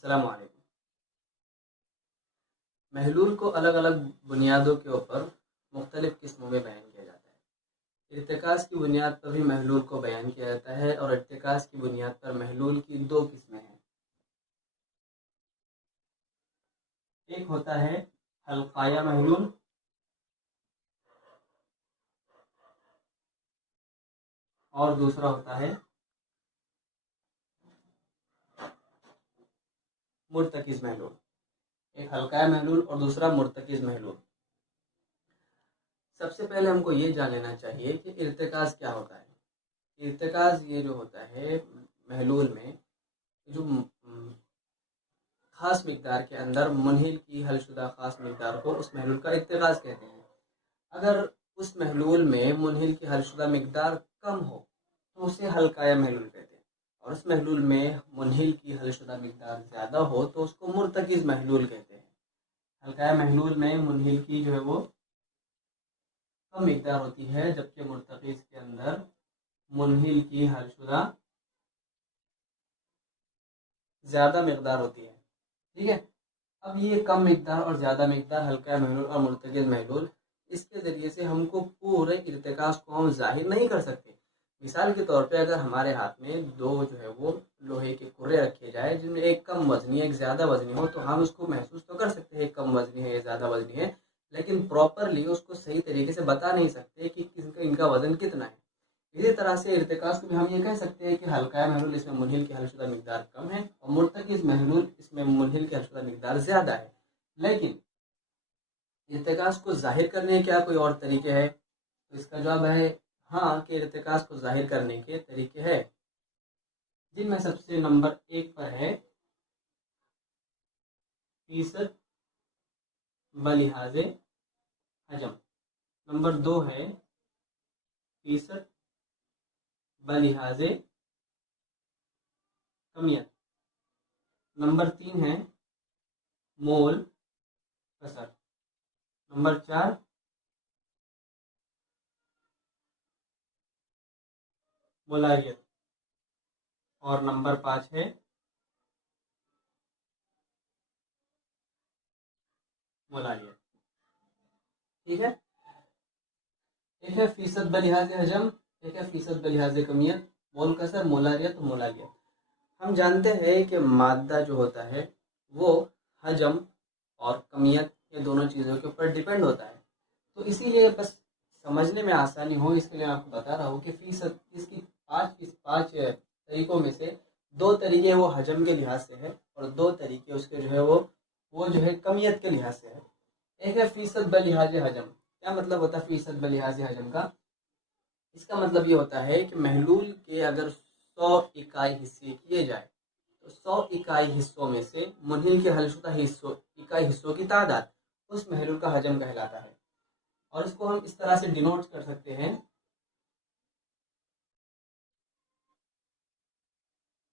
अस्सलाम वालेकुम। महलूल को अलग अलग बुनियादों के ऊपर मुख्तलिफ किस्मों में बयान किया जाता है। इर्तिकाज़ की बुनियाद पर भी महलूल को बयान किया जाता है और इर्तिकाज़ की बुनियाद पर महलूल की दो किस्में हैं। एक होता है हल्काया महलूल और दूसरा होता है मुर्तकिज़ महलूल। एक हल्काया महलूल और दूसरा मुर्तकिज़ महलूल। सबसे पहले हमको ये जान लेना चाहिए कि इर्तिकाज़ क्या होता है। इर्तिकाज़ ये जो होता है महलूल में जो ख़ास मिक़दार के अंदर मुनहिल की हलशुदा ख़ास मिक़दार को उस महलूल का इर्तिकाज़ कहते हैं। अगर उस महलूल में मुनहिल की हलशुदा मिक़दार कम हो तो उसे हल्काया महलूल कहते हैं, और उस महलूल में मुनहिल की हलशुदा मिक़दार ज़्यादा हो तो उसको मुर्तकिज़ महलूल कहते हैं। हल्काया महलूल में मुनहिल की जो है वो कम मिक़दार होती है, जबकि मुर्तकिज़ के अंदर मुनहिल की हलशुदा ज़्यादा मिक़दार होती है। ठीक है। अब ये कम मिक़दार और ज़्यादा मिक़दार हल्का महलूल और मुर्तकिज़ महलूल, इसके ज़रिए से हमको पूरे इर्तिकाज़ को हम ज़ाहिर नहीं कर सकते। मिसाल के तौर पे अगर हमारे हाथ में दो जो है वो लोहे के कुर्रे रखे जाए जिनमें एक कम वज़नी एक ज़्यादा वज़नी हो, तो हम उसको महसूस तो कर सकते हैं एक कम वज़नी है या ज़्यादा वज़नी है, लेकिन प्रॉपरली उसको सही तरीके से बता नहीं सकते कि इनका वज़न कितना है। इसी तरह से इर्तिकाज़ को भी हम ये कह सकते हैं कि हल्का महलूल इसमें मुनहिल की हलशुदा मिक़दार कम है और मुर्तकिज़ महलूल इसमें मुनहिल की हलशुदा मिक़दार ज़्यादा है। लेकिन इर्तिकाज़ को ज़ाहिर करने के क्या कोई और तरीके हैं? तो इसका जवाब है हाँ, कि इर्तिकाज़ को ज़ाहिर करने के तरीके हैं, जिनमें सबसे नंबर 1 पर है फ़ीसद बलिहाज़े हजम। नंबर 2 है फ़ीसद बलिहाज़े कमियत। नंबर 3 है मोल कसर। नंबर 4 मोलारियत और नंबर 5 है मोलारियत। ठीक है। एक है फ़ीसद बलिहाज़े हजम, एक है फ़ीसद बलिहाज़े कमियत, मोल कसर, मोलारियत और मोलारियत। हम जानते हैं कि मादा जो होता है वो हजम और कमियत ये दोनों चीज़ों के ऊपर डिपेंड होता है। तो इसीलिए बस समझने में आसानी हो इसके लिए आपको बता रहा हूँ कि फ़ीसद इसकी पाँच तरीक़ों में से 2 तरीके वो हजम के लिहाज से है और 2 तरीके उसके जो है वो जो है कमियत के लिहाज से है। एक है फ़ीसद बलिहाज़े हजम। क्या मतलब होता है फ़ीसद बलिहाज़े हजम का? इसका मतलब ये होता है कि महलूल के अगर 100 इकाई हिस्से किए जाए तो 100 इकाई हिस्सों में से मुनहिल के हलशुदा इकाई हिस्सों की तादाद उस महलूल का हजम कहलाता है। और इसको हम इस तरह से डिनोट कर सकते हैं,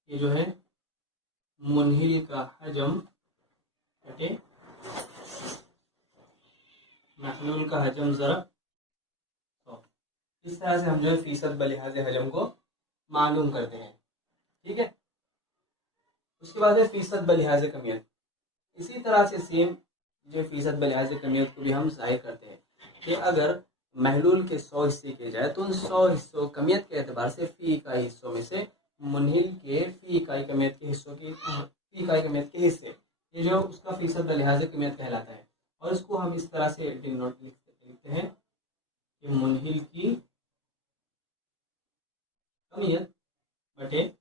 ये जो है मुनहिल का हजम बटे महलूल का हजम ज़रब 100। इस तरह से हम जो है फ़ीसद बलिहाज़े हजम को मालूम करते हैं। ठीक है। उसके बाद है फ़ीसद बलिहाज़े कमियत। इसी तरह से सेम जो फ़ीसद बलिहाज़े कमियत को भी हम ज़ाहिर करते हैं कि अगर महलूल के 100 हिस्से किए जाए तो उन 100 हिस्सों कमियत के एतबार से फ़ी इकाई हिस्सों में से मुनहिल के फ़ी इकाई कमियत के हिस्सों की फ़ी इकाई कमियत के हिस्से, ये जो उसका फ़ीसद बलिहाज़े कमियत कहलाता है। और इसको हम इस तरह से डिनोट लिखते हैं कि मुनहिल की कमियत बटे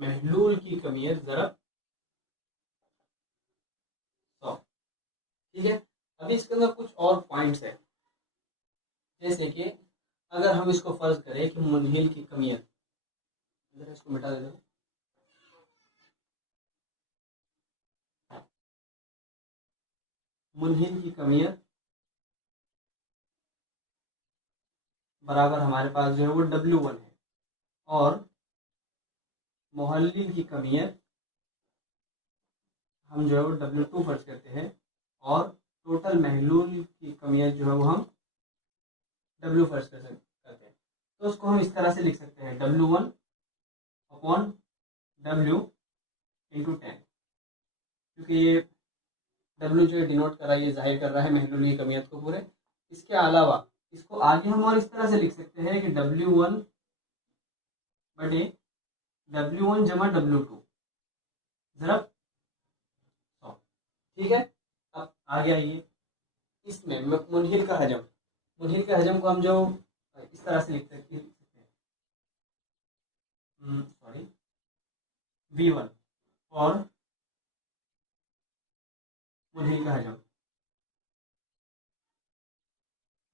महलूल की कमियत ज़रब 100। ठीक है। अभी इसके अंदर कुछ और पॉइंट्स है, जैसे कि अगर हम इसको फर्ज करें कि मुनहिल की कमियत, इसको मिटा देते हैं, मुनहिल की कमियत बराबर हमारे पास जो है वो W1 है और मुहल्लिल की कमियत हम जो है वो W2 फर्ज करते हैं और टोटल महलूल की कमियत जो है वो हम W फर्ज करते हैं। तो उसको हम इस तरह से लिख सकते हैं W1 अपॉन W इंटू 10, क्योंकि ये W जो डिनोट कर रहा है, ये जाहिर कर रहा है महलूल की कमियत को पूरे। इसके अलावा इसको आगे हम और इस तरह से लिख सकते हैं कि W1 बटे W1 जमा W2 ज़रब 100। ठीक है, अब आगे आइए, इसमें मुनहिल का हजम, मुनहिल के हजम को हम जो इस तरह से लिख सकते हैं, सॉरी, V1 और मुनहिल का हजम,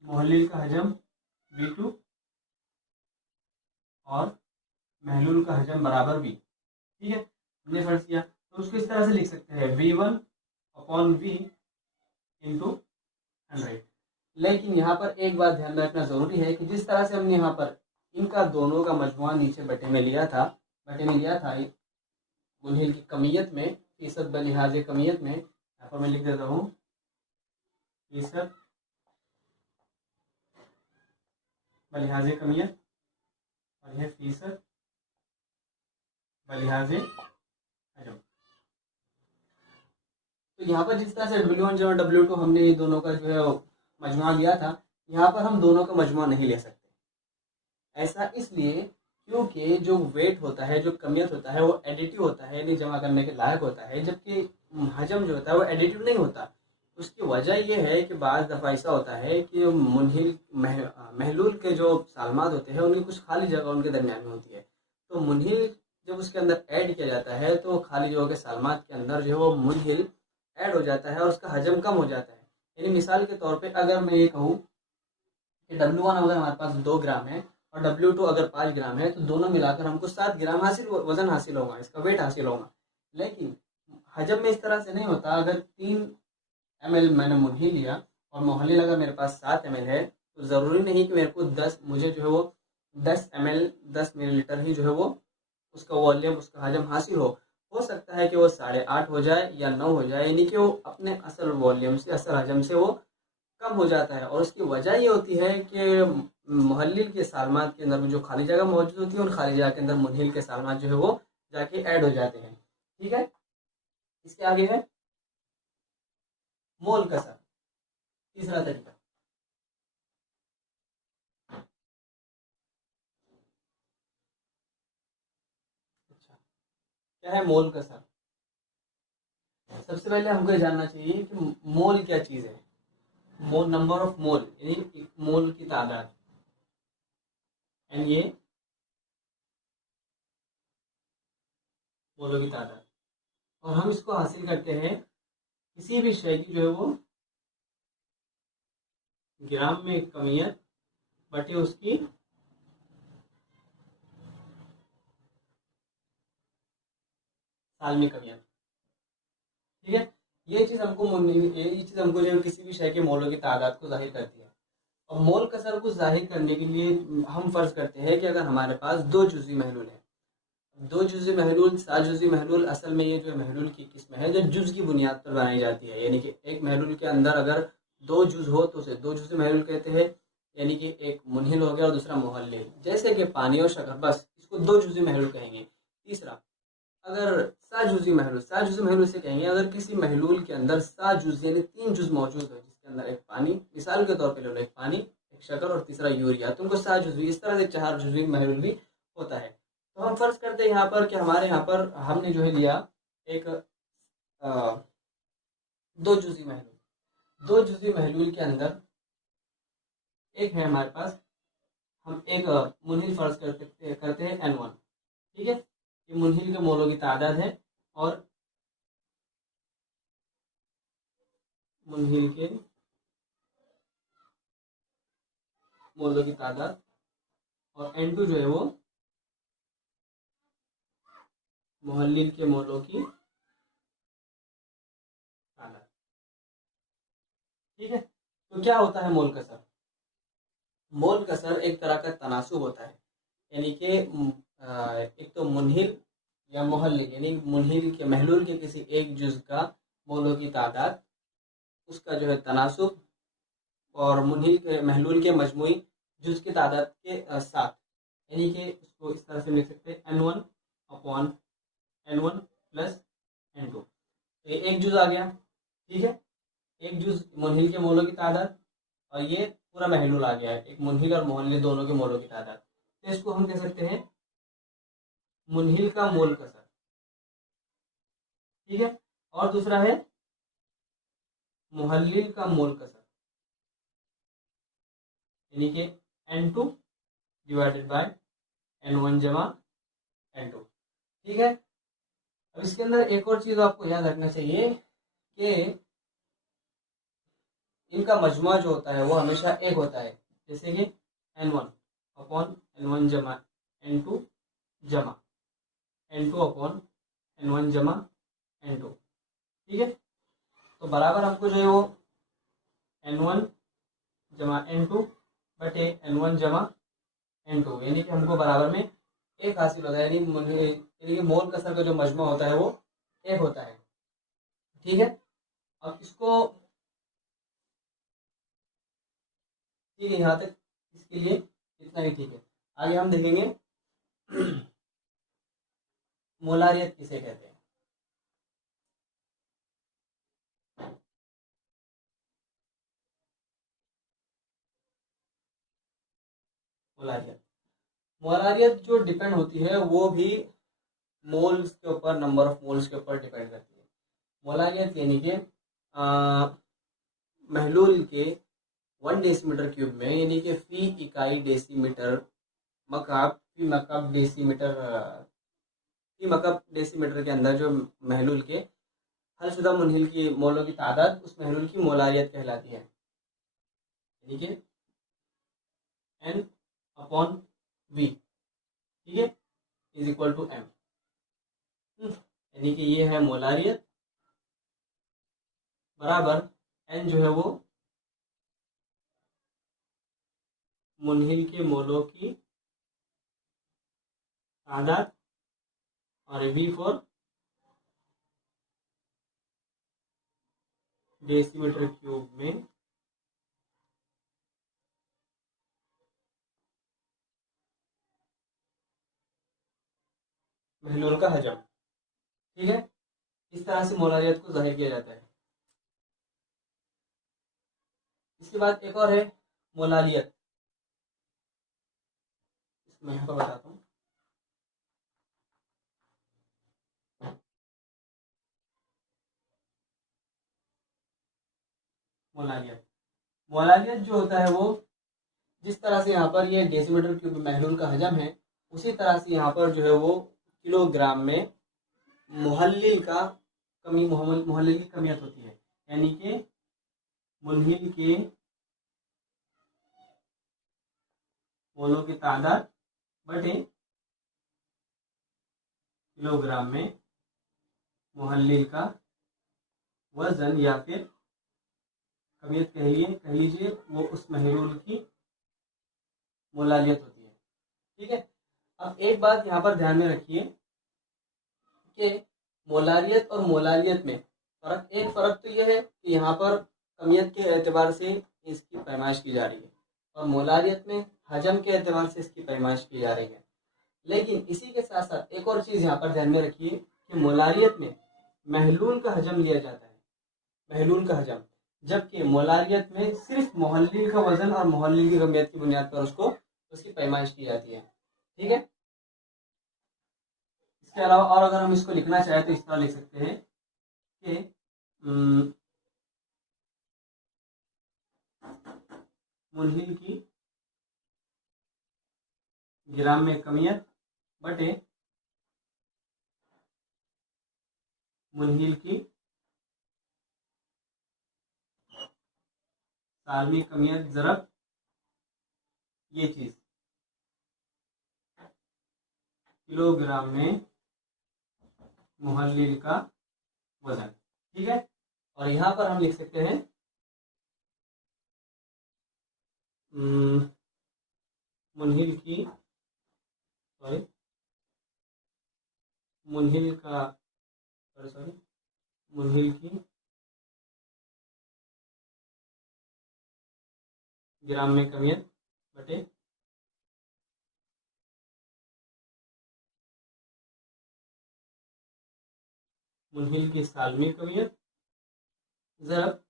मुहल्लिल का हजम V2 और महलूल का हजम बराबर V। ठीक है, हमने फर्ज किया तो उसको इस तरह से लिख सकते हैं V1 अपॉन V इंटू 100। लेकिन यहाँ पर एक बात ध्यान में रखना ज़रूरी है कि जिस तरह से हमने यहाँ पर इनका दोनों का मजमुआ नीचे बटे में लिया था मुनहिल की कमियत में, फीसद बलिहाज कमियत में, यहाँ पर मैं लिख देता हूँ फीसद बलिहाज कमियत और यह फीसद बलिहाज हजम। तो यहाँ पर जिस तरह से W1 जमा W2 हमने ये दोनों का जो है मजमुआ लिया था, यहाँ पर हम दोनों का मजमुआ नहीं ले सकते। ऐसा इसलिए क्योंकि जो वेट होता है, जो कमियत होता है, वो एडिटिव होता है, यानी जमा करने के लायक होता है, जबकि हजम जो होता है वो एडिटिव नहीं होता। उसकी वजह यह है कि बाज़ दफ़ा ऐसा होता है कि मुनहिल महलूल के जो सालमात होते हैं उनकी कुछ खाली जगह उनके दरमियान में होती है, तो मुनहिल जब उसके अंदर ऐड किया जाता है तो खाली जगह के सालमात के अंदर जो है वो मुनहिल ऐड हो जाता है और उसका हजम कम हो जाता है। यानी मिसाल के तौर पे अगर मैं ये कहूँ कि W1 अगर हमारे पास 2 ग्राम है और W2 अगर 5 ग्राम है, तो दोनों मिलाकर हमको 7 ग्राम वजन हासिल होगा, इसका वेट हासिल होगा। लेकिन हजम में इस तरह से नहीं होता। अगर 3 ml मैंने मुनहिल लिया और मुहल्लिल अगर मेरे पास 7 ml है, तो ज़रूरी नहीं कि मेरे को मुझे जो है वो 10 ml 10 मिलीलीटर ही जो है वो उसका वॉल्यूम, उसका हजम हासिल हो सकता है कि वो 8.5 हो जाए या 9 हो जाए, यानी कि वो अपने असल वॉल्यूम से, असल हजम से वो कम हो जाता है। और उसकी वजह ये होती है कि मुहल्लिल के सालमात के अंदर जो खाली जगह मौजूद होती है, उन खाली जगह के अंदर मुनहिल के सालमात जो है वो जाके ऐड हो जाते हैं। ठीक है, इसके आगे है मोल कसर, तीसरा तरीका। अच्छा, क्या है मोल कसर? सबसे पहले हमको ये जानना चाहिए कि मोल क्या चीज़ है। मोल, नंबर ऑफ मोल, यानी मोल की तादाद, एंड ये मोलों की तादाद। और हम इसको हासिल करते हैं किसी भी शय की जो है वो ग्राम में कमियत बटे उसकी साल में कमियत। ठीक है, ये चीज़ हमको जो है किसी भी शय के मोलों की तादाद को जाहिर करती है। और मोल कसर को जाहिर करने के लिए हम फर्ज करते हैं कि अगर हमारे पास 2 जुज़ी महलूल है, 2 जुज़ी महलूल, 7 जुज़ी महलूल, असल में ये जो महलूल की किस्म है जो जुज़ की बुनियाद पर बनाई जाती है, यानी कि एक महलूल के अंदर अगर 2 जुज़ हो तो उसे 2 जुज़ी महलूल कहते हैं, यानी कि एक मुनहिल हो गया और दूसरा मुहल्लिल, जैसे कि पानी और शक्कर, बस इसको 2 जुज़ी महलूल कहेंगे। तीसरा, अगर 7 जुज़ी महलूल से कहेंगे अगर किसी महलूल के अंदर 7 जुज़ यानी 3 जुज़ मौजूद है, जिसके अंदर एक पानी, मिसाल के तौर पे ले लो, एक पानी, एक शक्कर और तीसरा यूरिया, तो उनको 7 जुज़वी, इस तरह से 4 जुज़वी महलूल भी होता है। तो हम फर्ज करते हैं यहाँ पर कि हमारे यहाँ पर हमने जो है लिया एक 2 जुज़ी महलूल। 2 जुज़ी महलूल के अंदर एक है हमारे पास, हम एक मुनहिल फर्ज करते हैं N1। ठीक है, ये मुनहिल के मोलों की तादाद है और मुनहिल के मोलों की तादाद, और N2 जो है वो मुहल्लिल के मोलों की तादाद। ठीक है, तो क्या होता है मोल कसर? मोल कसर एक तरह का तनासुब होता है, यानी कि एक तो मुनहिल या मुहल्लिल, यानी मुनहिल के महलूल के किसी एक जुज़ का मोलों की तादाद, उसका जो है तनासुब, और मुनहिल के महलूल के मजमुई जुज की तादाद के साथ, यानी कि उसको इस तरह से लिख सकते हैं N1 upon N1 plus N2। तो ये एक जुज आ गया, ठीक है, एक जुज मुनहिल के मोलों की तादाद, और ये पूरा महलूल आ गया है, एक मुनहिल और मोहल्ले दोनों के मोलों की तादाद। तो इसको हम कह सकते हैं मुनहिल का मोल कसर, ठीक है। और दूसरा है मुहल्लिल का मोल कसर, यानी कि N2 डिवाइडेड बाय N1 जमा N2, ठीक है। अब इसके अंदर एक और चीज आपको याद रखना चाहिए कि इनका मजमा जो होता है वो हमेशा एक होता है, जैसे कि N1 अपॉन N1 जमा N2 जमा N2 अपॉन N1 जमा N2, ठीक है। तो बराबर हमको जो है वो N1 जमा N2 बटे N1 जमा N2, यानी कि हमको बराबर में एक हासिल होता है, यानी कि मोल कसर का जो मजमा होता है वो एक होता है, ठीक है। अब इसको, ठीक है, यहाँ तक इसके लिए इतना ही ठीक है। आगे हम देखेंगे मोलारियत किसे कहते हैं। मोलारियत, मोलारियत जो डिपेंड होती है वो भी मोल्स के ऊपर, नंबर ऑफ मोल्स के ऊपर डिपेंड करती है। मोलारियत यानी कि महलूल के 1 डेसीमीटर क्यूब में, यानी कि फी इकाई डेसीमीटर मकाब, फी मकाब डेसीमीटर, फी मकाब डेसीमीटर के अंदर जो महलूल के हलशुदा मुनहिल की मोलों की तादाद उस महलूल की मोलारियत कहलाती है, यानी कि N अपॉन V, ठीक है, इज इक्वल टू M, यानी कि ये है मोलारियत बराबर N जो है वो मुनहिल के मोलों की तादाद और V फॉर डेसीमीटर क्यूब में महलूल का हजम, ठीक है। इस तरह से मोलारियत को जाहिर किया जाता है। इसके बाद एक और है मोलालियत, मैं यहाँ पर बताता हूँ। मोलालियत, मोलालियत जो होता है वो जिस तरह से यहाँ पर ये डेसीमीटर क्यूब महलूल का हजम है, उसी तरह से यहाँ पर जो है वो किलोग्राम में मुहल्लिल का मुहल्लिल की कमियत होती है, यानी कि मुनहिल के मोलों की तादाद बटे किलोग्राम में मुहल्लिल का वजन, या फिर कमियत कह लीजिए, वो उस महलूल की मोलालियत होती है, ठीक है। अब एक बात यहाँ पर ध्यान में रखिए कि मोलारियत और मोलालियत में एक फ़र्क तो यह है कि यहाँ पर कमियत के एतबार से इसकी पैमाइश की जा रही है, और मोलारियत में हजम के एतबार से इसकी पैमाइश की जा रही है। लेकिन इसी के साथ साथ एक और चीज़ यहाँ पर ध्यान में रखिए कि मोलारियत में महलूल का हजम लिया जाता है, महलूल का हजम, जबकि मोलारियत में सिर्फ मुहल्लिल का वजन और मुहल्लिल की कमियत की बुनियाद पर उसकी पैमाइश की जाती है, ठीक है। इसके अलावा और अगर हम इसको लिखना चाहें तो इस तरह लिख सकते हैं कि मुनहिल की ग्राम में कमियत बटे मुनहिल की सालमी कमियत ज़रब ये चीज़ किलोग्राम में मुहल्लिल का वजन, ठीक है। और यहाँ पर हम लिख सकते हैं मुनहिल की, सॉरी, मुनहिल का, सॉरी, मुनहिल की ग्राम में कमियत बटे मुनहिल की सालमी कमियत ज़रब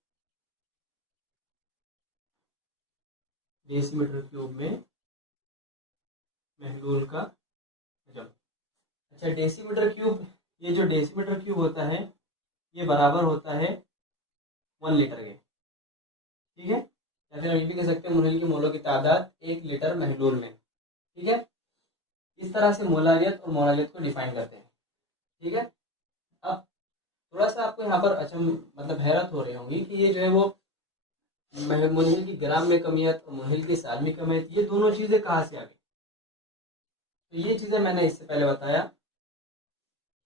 डेसीमीटर क्यूब में महलूल का हजम। अच्छा, डेसीमीटर क्यूब, ये जो डेसीमीटर क्यूब होता है ये बराबर होता है 1 लीटर के, ठीक है। या फिर हम ये भी कह सकते हैं मुनहिल की मोलों की तादाद 1 लीटर महलूल में, ठीक है। इस तरह से मोलारियत और मोलालियत को डिफाइन करते हैं, ठीक है। अब थोड़ा सा आपको यहाँ पर मतलब हैरत हो रही होंगी कि ये जो है वो मुनहिल की ग्राम में कमियत और मुनहिल की सालमी कमियत, ये दोनों चीज़ें कहाँ से आ गई। तो ये चीज़ें मैंने इससे पहले बताया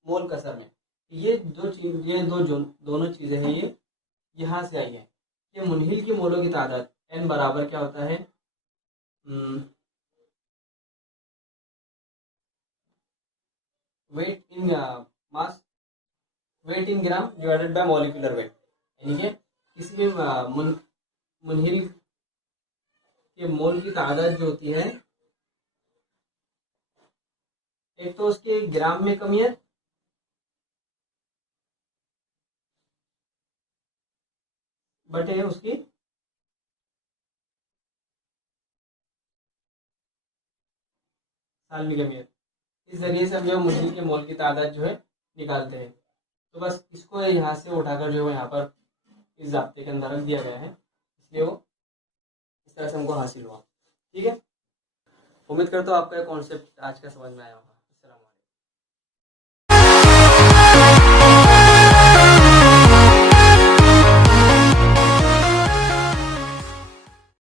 मोल कसर में, ये दोनों चीज़ें हैं, ये यहाँ से आई है कि मुनहिल की मोलों की तादाद n बराबर क्या होता है, weight in mass, weight in gram divided by molecular weight, यानी कि किसी भी मुनहिल के मोल की तादाद जो होती है, एक तो उसके ग्राम में कमियत बटे उसकी सालमी कमियत, इस जरिए से हम जो मुनहिल के मोल की तादाद जो है निकालते हैं। तो बस इसको यहाँ से उठाकर जो है यहाँ पर इस ज़ाब्ते के अंदर रख दिया गया है, इसलिए वो इस तरह से हमको हासिल हुआ, ठीक है। उम्मीद करता हूँ आपका कॉन्सेप्ट आज का समझ में आया होगा।